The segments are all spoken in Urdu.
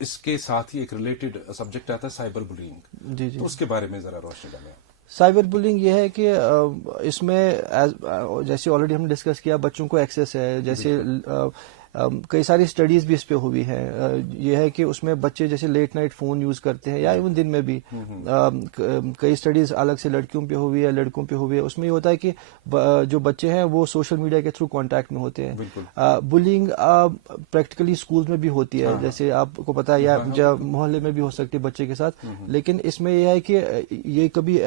اس کے ساتھ ہی ایک ریلیٹڈ سبجیکٹ آتا ہے سائبر بلینگ. جی جی تو اس کے بارے میں ذرا روشنی ڈالیں. سائبر بلنگ یہ ہے کہ اس میں جیسے آلریڈی ہم نے ڈسکس کیا بچوں کو ایکسیس ہے, جیسے کئی ساری اسٹڈیز بھی اس پہ ہوئی ہیں. یہ ہے کہ اس میں بچے جیسے لیٹ نائٹ فون یوز کرتے ہیں یا ایون دن میں بھی. کئی اسٹڈیز الگ سے لڑکیوں پہ ہوئی ہے, لڑکوں پہ ہوئی ہے. اس میں یہ ہوتا ہے کہ جو بچے ہیں وہ سوشل میڈیا کے تھرو کانٹیکٹ میں ہوتے ہیں. بلنگ پریکٹیکلی اسکولز میں بھی ہوتی ہے, جیسے آپ کو پتا ہے, یا محلے میں بھی ہو سکتی ہے بچے کے ساتھ. لیکن اس میں یہ ہے کہ یہ کبھی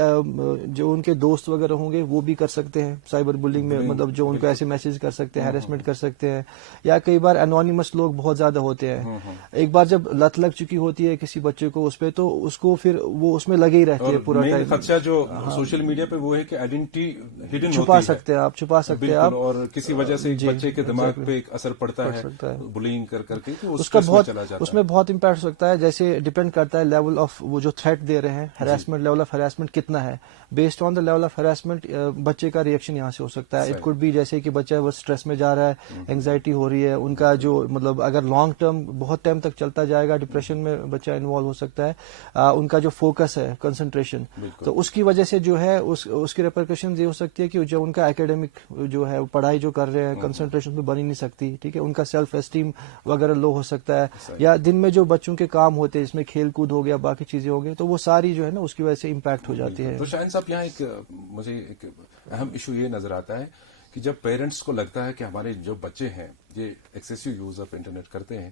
جو ان کے دوست وغیرہ ہوں گے وہ بھی کر سکتے ہیں سائبر بلنگ میں, مطلب جو ان کو ایسے میسج کر سکتے ہیں, ہیراسمنٹ کر سکتے ہیں. یا کئی بار انونیمس لوگ بہت زیادہ ہوتے ہیں. ایک بار جب لت لگ چکی ہوتی ہے کسی بچے کو اس پہ, تو اس کو پھر وہ اس میں لگے ہی رہتے ہیں پورا ٹائم. خدشہ جو سوشل میڈیا پہ وہ ہے کہ آئیڈینٹی ہڈن چھپا سکتے ہیں آپ, چھپا سکتے ہیں آپ, اور کسی وجہ سے بچے کے دماغ پہ ایک اثر پڑتا ہے بلینگ کر کے اس کا بہت, اس میں بہت امپیکٹ ہو سکتا ہے. جیسے ڈیپینڈ کرتا ہے لیول آف وہ جو تھریٹ دے رہے ہیں, ہراسمنٹ لیول آف ہراسمنٹ کتنا ہے. Based on the level of harassment بچے کا ریئیکشن یہاں سے ہو سکتا ہے. اٹ کوڈ بی جیسے کہ بچہ وہ اسٹریس میں جا رہا ہے, اینگزائٹی ہو رہی ہے, ان کا جو مطلب اگر لانگ ٹرم بہت ٹائم تک چلتا جائے گا ڈپریشن میں بچہ انوالو ہو سکتا ہے. ان کا جو فوکس ہے, کنسنٹریشن, تو اس کی وجہ سے جو ہے اس کی ریپرکشن یہ ہو سکتی ہے کہ جو ان کا اکیڈمک جو ہے پڑھائی جو کر رہے ہیں کنسنٹریشن پہ بن ہی نہیں سکتی. ٹھیک ہے, ان کا سیلف اسٹیم وغیرہ لو ہو سکتا ہے. یا دن میں جو بچوں کے کام ہوتے ہیں جس میں کھیل کود ہو گیا, باقی چیزیں ہو گئی, تو وہ ساری جو ہے نا اس کی وجہ سے امپیکٹ ہو جاتی ہے. تو شاہین صاحب یہاں مجھے ایک اہم ایشو یہ نظر آتا ہے کہ جب پیرنٹس کو لگتا ہے کہ ہمارے جو بچے ہیں یہ ایکسیسو یوز آف انٹرنیٹ کرتے ہیں,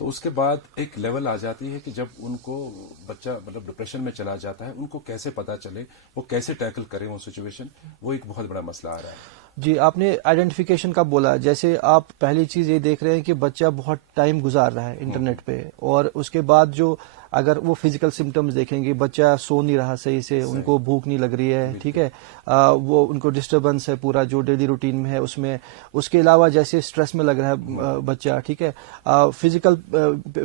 تو اس کے بعد ایک لیول آ جاتی ہے کہ جب ان کو بچہ مطلب ڈپریشن میں چلا جاتا ہے, ان کو کیسے پتا چلے, وہ کیسے ٹیکل کریں وہ سچویشن, وہ ایک بہت بڑا مسئلہ آ رہا ہے. جی, آپ نے آئیڈینٹیفیکیشن کا بولا. جیسے آپ پہلی چیز یہ دیکھ رہے ہیں کہ بچہ بہت ٹائم گزار رہا ہے انٹرنیٹ پہ, اور اس کے بعد جو اگر وہ فزیکل سمٹمز دیکھیں گے, بچہ سو نہیں رہا صحیح سے, ان کو بھوک نہیں لگ رہی ہے, ٹھیک ہے, وہ ان کو ڈسٹربنس ہے پورا جو ڈیلی روٹین میں ہے اس میں. اس کے علاوہ جیسے اسٹریس میں لگ رہا ہے بچہ, ٹھیک ہے, فزیکل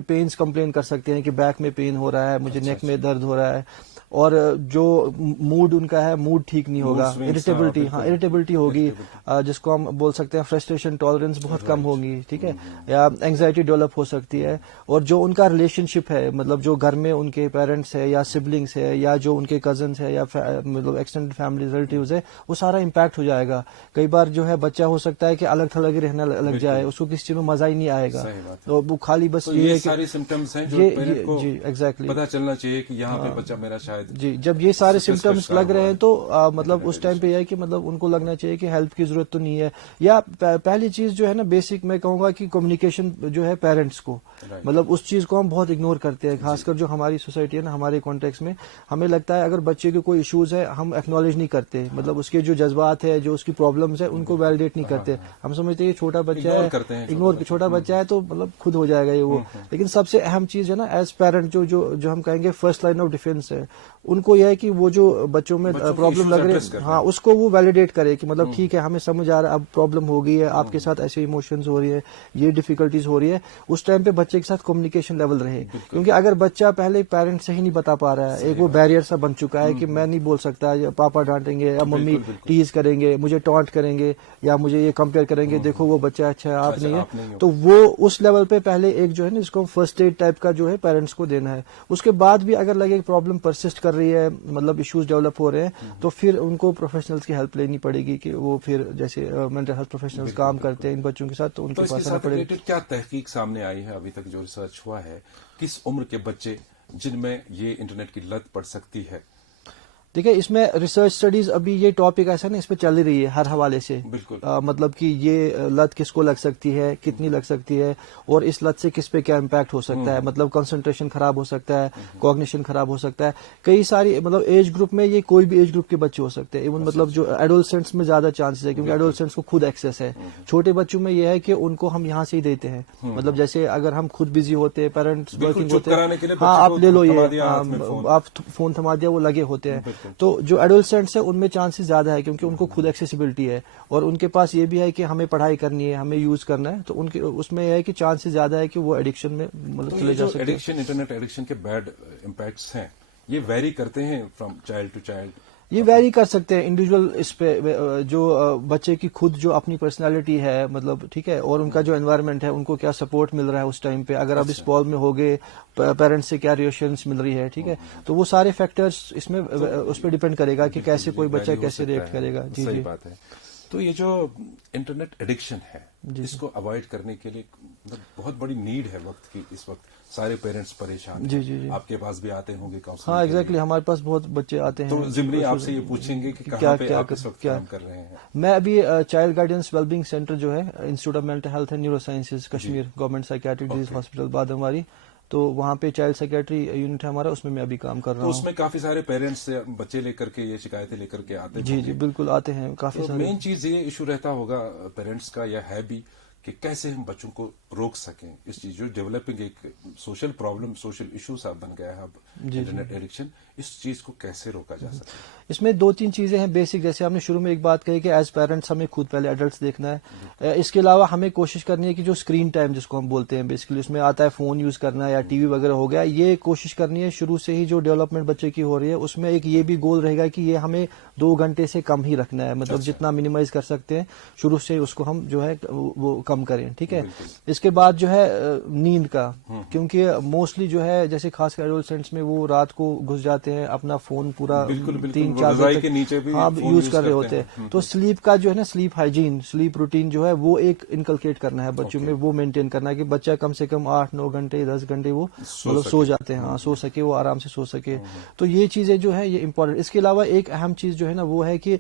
پینز کمپلین کر سکتے ہیں کہ بیک میں پین ہو رہا ہے, مجھے نیک میں درد ہو رہا ہے. اور جو موڈ ان کا ہے, موڈ ٹھیک نہیں ہوگا, اریٹیبلٹی, اریٹیبلٹی ہوگی, جس کو ہم بول سکتے ہیں فرسٹریشن ٹالرنس بہت کم ہوگی, ٹھیک ہے, یا اینگزائٹی ڈیولپ ہو سکتی ہے. اور جو ان کا ریلیشن شپ ہے, مطلب جو گھر میں ان کے پیرنٹس ہے یا سبلنگس ہے یا جو ان کے کزنس ہے یا مطلب ایکسٹینڈیڈ فیملی ریلیٹیوز ہے, وہ سارا امپیکٹ ہو جائے گا. کئی بار جو ہے بچہ ہو سکتا ہے کہ الگ تھلگ ہی رہنے لگ جائے, اس کو کسی چیز میں مزہ ہی نہیں آئے گا. تو وہ خالی بس یہ سارے سمٹمس ہیں جو پیرنٹ کو ایگزیکٹلی پتہ چلنا چاہیے کہ یہاں پہ بچہ میرا شاید. جی, جب یہ سارے سمٹمس لگ رہے ہیں تو مطلب اس ٹائم پہ یہ ہے کہ مطلب ان کو لگنا چاہیے کہ ہیلپ کی ضرورت تو نہیں ہے. یا پہلی چیز جو ہے نا بیسک میں کہوں گا کہ کمیونیکیشن جو ہے پیرنٹس کو, مطلب اس چیز کو ہم بہت اگنور کرتے ہیں, خاص کر جو ہماری سوسائٹی ہے نا, ہمارے کانٹیکس میں ہمیں لگتا ہے اگر بچے کے کوئی ایشوز ہے ہم ایکنالج نہیں کرتے, مطلب اس کے جو جذبات ہے, جو اس کی پرابلمز ہے, ان کو ویلیڈیٹ نہیں کرتے. ہم سمجھتے ہیں کہ چھوٹا بچہ ہے, اگنور, چھوٹا بچہ ہے تو مطلب خود ہو جائے گا یہ وہ. لیکن سب سے اہم چیز ہے نا ایز پیرنٹ جو ہم کہیں گے فرسٹ لائن آف ڈیفینس ہے, ان کو یہ ہے کہ وہ جو بچوں میں پرابلم لگ رہی ہے, ہاں, اس کو وہ ویلیڈیٹ کرے کہ مطلب ٹھیک ہے, ہمیں سمجھ آ رہا ہے اب پرابلم ہو گئی ہے, آپ کے ساتھ ایسے ایموشنز ہو رہی ہے, یہ ڈیفیکلٹیز ہو رہی ہے. اس ٹائم پہ بچے کے ساتھ کمیونیکیشن لیول رہے, کیونکہ اگر بچہ پہلے پیرنٹ سے ہی نہیں بتا پا رہا ہے, ایک وہ بیریئر سا بن چکا ہے کہ میں نہیں بول سکتا, یا پاپا ڈانٹیں گے یا ممی ٹیز کریں گے, مجھے ٹانٹ کریں گے, یا مجھے یہ کمپیئر کریں گے, دیکھو وہ بچہ اچھا ہے آپ نہیں ہے. تو وہ اس لیول پہ پہلے ایک جو ہے نا, اس کو فرسٹ ایڈ ٹائپ کا جو ہے پیرنٹس کو دینا ہے. اس کے بعد بھی اگر لگے پرابلم پرسسٹ کر رہی ہے, مطلب ایشوز ڈیولپ ہو رہے ہیں, تو پھر ان کو پروفیشنلز کی ہیلپ لینی پڑے گی, کہ وہ پھر جیسے مینٹل ہیلتھ پروفیشنلز کام کرتے ہیں ان بچوں کے ساتھ, تو ان کے پاس آنا پڑے گا. کیا تحقیق سامنے آئی ہے ابھی تک جو ریسرچ ہوا ہے, کس عمر کے بچے جن میں یہ انٹرنیٹ کی لت پڑ سکتی ہے؟ دیکھیں, اس میں ریسرچ سٹڈیز ابھی یہ ٹاپک ایسا نا, اس پہ چل رہی ہے ہر حوالے سے. بالکل, مطلب کہ یہ لت کس کو لگ سکتی ہے, کتنی لگ سکتی ہے, اور اس لت سے کس پہ کیا امپیکٹ ہو سکتا ہے. مطلب کنسنٹریشن خراب ہو سکتا ہے, کوگنیشن خراب ہو سکتا ہے. کئی ساری مطلب ایج گروپ میں یہ کوئی بھی ایج گروپ کے بچے ہو سکتے ہیں. ایون مطلب جو ایڈولسنٹس میں زیادہ چانسز ہے, کیونکہ ایڈولسنٹس کو خود ایکسیس ہے. چھوٹے بچوں میں یہ ہے کہ ان کو ہم یہاں سے ہی دیتے ہیں, مطلب جیسے اگر ہم خود بزی ہوتے ہیں, پیرنٹس ورکنگ ہوتے ہیں, ہاں آپ لے لو یہ, آپ فون تھما دیا, وہ لگے ہوتے ہیں. تو جو ایڈولسنٹس ہیں ان میں چانسز زیادہ ہے, کیونکہ ان کو خود ایکسیسیبلٹی ہے, اور ان کے پاس یہ بھی ہے کہ ہمیں پڑھائی کرنی ہے, ہمیں یوز کرنا ہے. تو ان کے اس میں یہ ہے کہ چانسز زیادہ ہے کہ وہ ایڈکشن میں مطلب چلے جا سکتے ہیں. ایڈکشن, انٹرنیٹ ایڈکشن کے بیڈ امپیکٹس ہیں, یہ ویری کرتے ہیں فرام چائلڈ ٹو چائلڈ. یہ ویری کر سکتے ہیں انڈیویجول اس پہ، جو بچے کی خود جو اپنی پرسنالٹی ہے مطلب ٹھیک ہے، اور ان کا جو انوائرمنٹ ہے ان کو کیا سپورٹ مل رہا ہے اس ٹائم پہ، اگر اب اس پال میں ہو گئے پیرنٹس سے کیا ریئیکشنس مل رہی ہے ٹھیک ہے، تو وہ سارے فیکٹرز اس میں اس پہ ڈیپینڈ کرے گا کہ کیسے کوئی بچہ کیسے ریئیکٹ کرے گا. جی صحیح بات ہے. تو یہ جو انٹرنیٹ ایڈکشن ہے اس کو اوائڈ کرنے کے لیے بہت بڑی نیڈ ہے وقت کی. اس وقت سارے پیرنٹس پریشان ہیں. جی آپ کے پاس بھی آتے ہوں گے کاؤنسلنگ؟ ہاں ایگزیکٹلی، ہمارے پاس بہت بچے آتے ہیں. تو ضمنی آپ سے یہ پوچھیں گے کہ کہاں پہ آپ اس وقت کام کر رہے ہیں؟ میں ابھی چائلڈ گائیڈنس ویلبینگ سینٹر جو ہے institute of mental health and neurosciences Kashmir government psychiatric diseases hospital Badamwari, تو وہاں پہ چائلڈ سیکریٹری یونٹ ہے ہمارا، اس میں ابھی کام کر رہا ہوں. تو اس میں کافی سارے پیرنٹس بچے لے کر کے یہ شکایتیں لے کر کے آتے ہیں؟ جی جی بالکل آتے ہیں کافی سارے. مین چیز یہ ایشو رہتا ہوگا پیرنٹس کا یا ہے بھی کہ کیسے ہم بچوں کو روک سکیں اس چیز جو ڈیولپنگ ایک سوشل پرابلم، سوشل ایشو سا بن گیا ہے اب انٹرنیٹ ایڈکشن، اس چیز کو کیسے روکا جا سکتا ہے؟ اس میں 2-3 چیزیں ہیں بیسک، جیسے ہم نے شروع میں ایک بات کہی کہ ایز پیرنٹس ہمیں خود پہلے ایڈلٹس دیکھنا ہے. اس کے علاوہ ہمیں کوشش کرنی ہے کہ جو اسکرین ٹائم جس کو ہم بولتے ہیں بیسکلی اس میں آتا ہے فون یوز کرنا یا ٹی وی وغیرہ ہو گیا، یہ کوشش کرنی ہے شروع سے ہی جو ڈیولپمنٹ بچے کی ہو رہی ہے اس میں ایک یہ بھی گول رہے گا کہ یہ ہمیں 2 گھنٹے سے کم ہی رکھنا ہے، مطلب جتنا منیمائز کر سکتے ہیں شروع سے اس کو ہم جو ہے وہ کم کریں ٹھیک ہے. اس کے بعد جو ہے نیند کا، کیونکہ موسٹلی جو ہے جیسے خاص کر ایڈولسنٹس میں وہ رات کو گھس جاتے ہیں اپنا فون پورا 3-4 بجے تک یوز کر رہے ہوتے ہیں. تو سلیپ کا جو ہے نا، سلیپ ہائیجین، سلیپ روٹین جو ہے وہ ایک انکلکیٹ کرنا ہے بچوں میں، وہ مینٹین کرنا ہے کہ بچہ کم سے کم 8-9 گھنٹے 10 گھنٹے وہ مطلب سو جاتے ہیں، سو سکے، وہ آرام سے سو سکے. تو یہ چیزیں جو ہے یہ امپورٹنٹ. اس کے علاوہ ایک اہم چیز جو ہے نا وہ ہے کہ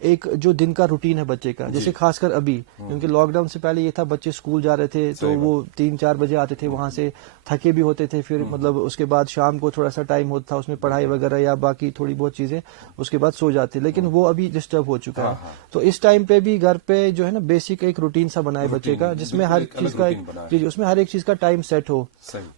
ایک جو دن کا روٹین ہے بچے کا، جیسے خاص کر ابھی کیونکہ لاک ڈاؤن سے پہلے یہ تھا بچے اسکول جا رہے تھے تو وہ 3-4 بجے آتے تھے، وہاں سے تھکے بھی ہوتے تھے، پھر مطلب اس کے بعد شام کو تھوڑا سا ٹائم ہوتا تھا اس میں پڑھائی وغیرہ یا باقی تھوڑی بہت چیزیں، اس کے بعد سو جاتے، لیکن وہ ابھی ڈسٹرب ہو چکا ہے. تو اس ٹائم پہ بھی گھر پہ جو ہے نا بیسک ایک روٹین سا بنائے بچے کا، جس میں ہر چیز کا اس میں ہر ایک چیز کا ٹائم سیٹ ہو.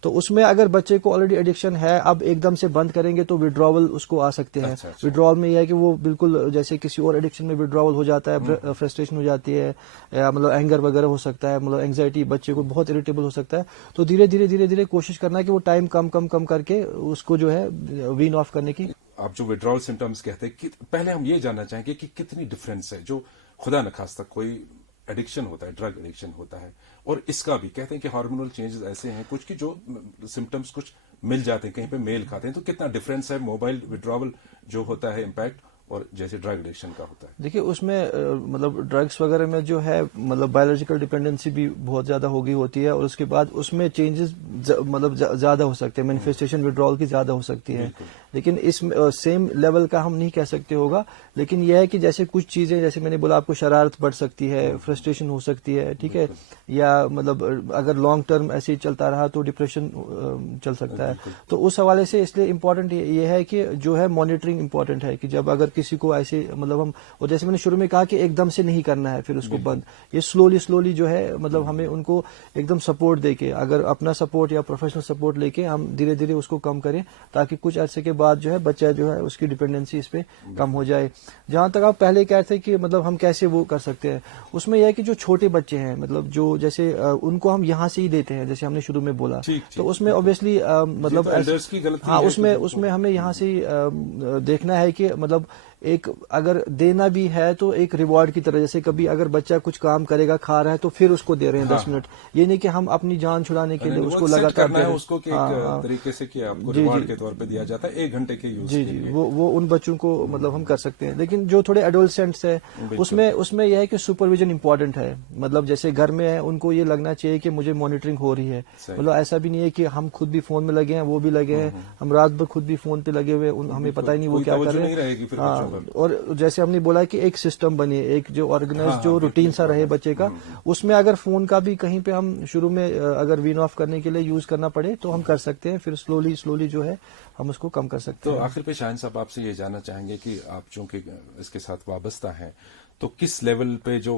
تو اس میں اگر بچے کو آلریڈی ایڈکشن ہے، اب ایک دم سے بند کریں گے تو وڈراول اس کو آ سکتے ہیں. وڈراول میں یہ ہے کہ وہ بالکل جیسے کسی اور ایڈکشن میں وڈراول ہو جاتا ہے، فرسٹریشن ہو جاتی ہے، یا مطلب اینگر وغیرہ ہو سکتا ہے، مطلب اینگزائٹی، بچے کو بہت اریٹیبل ہو سکتا ہے. تو دھیرے دھیرے کوشش کرنا ہے کہ وہ ٹائم کم کر کے اس کو جو ہے وین آف کرنے کی. آپ جو وڈرال سمٹمز کہتے ہیں، پہلے ہم یہ جاننا چاہیں گے کہ کتنی ڈفرینس ہے جو خدا نخواستہ کوئی ایڈکشن ہوتا ہے، ڈرگ ایڈکشن ہوتا ہے، اور اس کا بھی کہتے ہیں کہ ہارمونل چینجز ایسے ہیں کچھ کی جو سمٹمز کچھ مل جاتے ہیں، کہیں پہ میل کھاتے ہیں. تو کتنا ڈفرینس ہے موبائل وڈراول جو ہوتا ہے امپیکٹ اور جیسے ڈرگ ایڈکشن کا ہوتا ہے؟ دیکھیے اس میں مطلب ڈرگس وغیرہ میں جو ہے مطلب بایولوجیکل ڈپینڈنسی بھی بہت زیادہ ہو گئی ہوتی ہے، اور اس کے بعد اس میں چینجز مطلب زیادہ ہو سکتے ہیں، مینیفیسٹیشن وڈرال کی زیادہ ہو سکتی ہے. لیکن اس سیم لیول کا ہم نہیں کہہ سکتے ہوگا، لیکن یہ ہے کہ جیسے کچھ چیزیں جیسے میں نے بولا آپ کو شرارت بڑھ سکتی ہے، فرسٹریشن ہو سکتی ہے ٹھیک ہے، یا مطلب اگر لانگ ٹرم ایسے ہی چلتا رہا تو ڈپریشن چل سکتا ہے. تو اس حوالے سے اس لیے امپورٹنٹ یہ ہے کہ جو ہے مانیٹرنگ امپورٹنٹ ہے، کہ جب اگر کسی کو ایسے مطلب ہم، اور جیسے میں نے شروع میں کہا کہ ایک دم سے نہیں کرنا ہے پھر اس کو بند، یہ سلولی جو ہے مطلب ہمیں ان کو ایک دم سپورٹ دے کے، اگر اپنا سپورٹ یا پروفیشنل سپورٹ لے کے ہم دھیرے اس کو کم کریں، تاکہ کچھ عرصے کے بعد جو ہے بچہ جو ہے اس کی ڈپینڈنسی اس پہ کم ہو جائے. جہاں تک آپ پہلے کہتے تھے کہ مطلب ہم کیسے وہ کر سکتے ہیں، اس میں یہ ہے کہ جو چھوٹے بچے ہیں مطلب جو جیسے ان کو ہم یہاں سے ہی دیتے ہیں، جیسے ہم نے شروع میں بولا، تو اس میں اوبیسلی مطلب ہاں اس میں ہمیں یہاں سے ہی دیکھنا ہے کہ مطلب ایک اگر دینا بھی ہے تو ایک ریوارڈ کی طرح، جیسے کبھی اگر بچہ کچھ کام کرے گا کھا رہا ہے تو پھر اس کو دے رہے ہیں 10 منٹ، یہ نہیں کہ ہم اپنی جان چھڑانے کے لیے اس کو لگاتار دے رہے ہیں، اس کو ایک طریقے سے کہ آپ کو ریوارڈ کے طور پہ دیا جاتا ہے 1 گھنٹے کے یوز کے لیے. وہ ان بچوں کو مطلب ہم کر سکتے ہیں. لیکن جو تھوڑے ایڈولسنٹس ہے اس میں یہ ہے کہ سپرویژن امپورٹنٹ ہے، مطلب جیسے گھر میں ہے ان کو یہ لگنا چاہیے کہ مجھے مانیٹرنگ ہو رہی ہے، مطلب ایسا بھی نہیں ہے کہ ہم خود بھی فون میں لگے ہیں، وہ بھی لگے ہیں، ہم رات بھر خود بھی فون پہ لگے ہوئے، ہمیں پتہ ہی نہیں وہ کیا کر رہے ہیں. اور جیسے ہم نے بولا کہ ایک سسٹم بنے، ایک جو آرگنائز جو روٹین سا رہے بچے کا، اس میں اگر فون کا بھی کہیں پہ ہم شروع میں اگر وین آف کرنے کے لیے یوز کرنا پڑے تو ہم کر سکتے ہیں، پھر سلولی جو ہے ہم اس کو کم کر سکتے ہیں. تو آخر پہ شاہین صاحب آپ سے یہ جاننا چاہیں گے کہ آپ چونکہ اس کے ساتھ وابستہ ہیں، تو کس لیول پہ جو